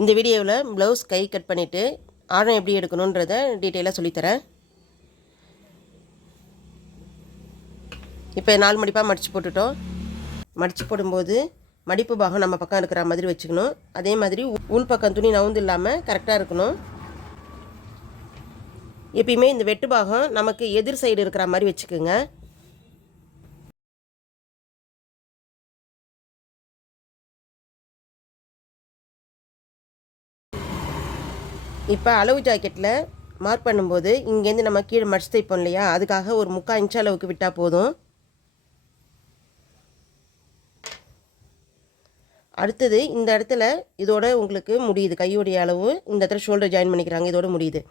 இந்த வீடியோவில் ப்ளவுஸ் கை கட் பண்ணிவிட்டு ஆழம் எப்படி எடுக்கணுன்றதை டீட்டெயிலாக சொல்லித்தரேன். இப்போ 4 மடிப்பாக மடித்து போட்டுட்டோம். மடித்து போடும்போது மடிப்பு பாகம் நம்ம பக்கம் இருக்கிற மாதிரி வச்சுக்கணும். அதே மாதிரி உள் பக்கம் துணி நவுந்து இல்லாமல் கரெக்டாக இருக்கணும். எப்பயுமே இந்த வெட்டு பாகம் நமக்கு எதிர் சைடு இருக்கிற மாதிரி வச்சுக்கோங்க. இப்போ அளவு ஜாக்கெட்டில் மார்க் பண்ணும்போது இங்கேருந்து நம்ம கீழே மடிச்சு தைப்போம் இல்லையா, அதுக்காக ஒரு 3/4 இன்ச் அளவுக்கு விட்டால் போதும். அடுத்தது இந்த இடத்துல இதோட உங்களுக்கு முடியுது, கையோடைய அளவு இந்த இடத்துல ஷோல்டர் ஜாயின் பண்ணிக்கிறாங்க, இதோட முடியுது.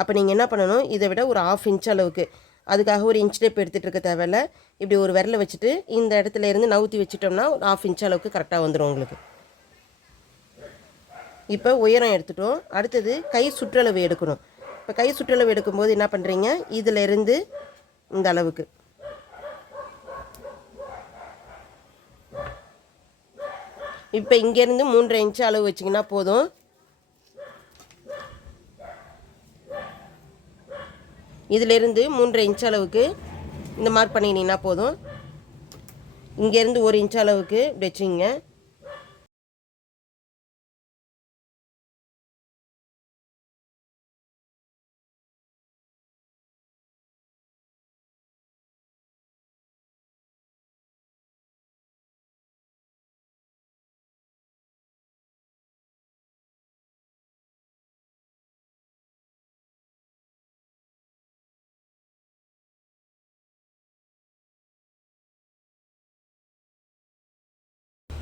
அப்போ நீங்கள் என்ன பண்ணணும், இதை விட ஒரு 1/2 இன்ச் அளவுக்கு, அதுக்காக ஒரு இன்ச் டேப் எடுத்துகிட்டு இருக்க தேவையில்ல. இப்படி ஒரு விரலை வச்சுட்டு இந்த இடத்துல இருந்து நவுத்தி வச்சுட்டோம்னா ஒரு 1/2 இன்ச் அளவுக்கு கரெக்டாக வந்துடும் உங்களுக்கு. இப்போ உயரம் எடுத்துட்டோம். அடுத்தது கை சுற்றளவு எடுக்கணும். இப்போ கை சுற்றளவு எடுக்கும்போது என்ன பண்ணுறீங்க, இதிலிருந்து இந்த அளவுக்கு இப்போ இங்கேருந்து 3.5 இன்ச் அளவு வச்சிங்கன்னா போதும். இதிலிருந்து 3.5 இன்ச் அளவுக்கு இந்த மார்க் பண்ணிங்கன்னா போதும். இங்கேருந்து 1 இன்ச் அளவுக்கு இப்படி வச்சுங்க.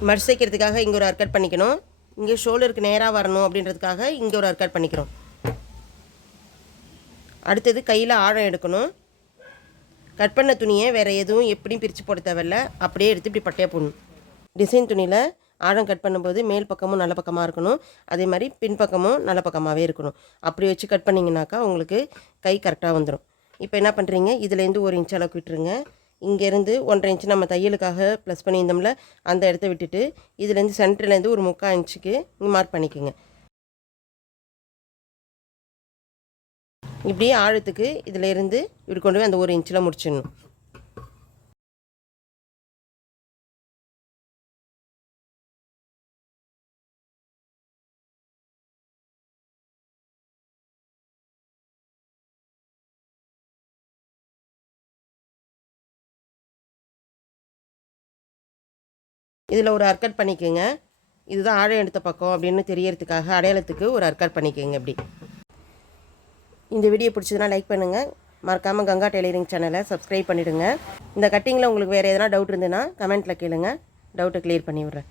மடிச்சு தைக்கிறதுக்காக இங்கே ஒரு அர்க்கட் பண்ணிக்கணும். இங்கே ஷோல்டருக்கு நேராக வரணும் அப்படின்றதுக்காக இங்கே ஒரு அர்க்கட் பண்ணிக்கிறோம். அடுத்தது கையில் ஆழம் எடுக்கணும். கட் பண்ண துணியை வேறு எதுவும் எப்படியும் பிரித்து போட தேவையில்ல, அப்படியே எடுத்து இப்படி பட்டையாக போடணும். டிசைன் துணியில் ஆழம் கட் பண்ணும்போது மேல் பக்கமும் நல்ல பக்கமாக இருக்கணும், அதே மாதிரி பின்பக்கமும் நல்ல பக்கமாகவே இருக்கணும். அப்படி வச்சு கட் பண்ணிங்கனாக்கா உங்களுக்கு கை கரெக்டாக வந்துடும். இப்போ என்ன பண்ணுறீங்க, இதுலேருந்து 1 இன்ச் அளவுக்கு விட்டுருங்க. இங்கேருந்து 1.5 இன்ச்சு நம்ம தையலுக்காக ப்ளஸ் பண்ணியிருந்தோம்ல, அந்த இடத்த விட்டுட்டு இதுலேருந்து சென்டர்லேருந்து ஒரு 3/4 இன்ச்சுக்கு மார்க் பண்ணிக்கோங்க. இப்படியே ஆழத்துக்கு இதிலேருந்து இப்படி கொண்டு போய் அந்த 1 இன்ச்சில் முடிச்சிடணும். இதில் ஒரு அர்க்கட் பண்ணிக்கோங்க. இதுதான் ஆழம் எடுத்த பக்கம் அப்படின்னு தெரியறதுக்காக அடையாளத்துக்கு ஒரு அர்க்கட் பண்ணிக்கோங்க. இப்படி இந்த வீடியோ பிடிச்சதுன்னா லைக் பண்ணுங்கள். மறக்காமல் கங்கா டெய்லரிங் சேனலை சப்ஸ்கிரைப் பண்ணிவிடுங்க. இந்த கட்டிங்கில் உங்களுக்கு வேறு எதனா டவுட் இருந்ததுன்னா கமெண்ட்டில் கேளுங்க, டவுட்டை கிளியர் பண்ணி விட்றேன்.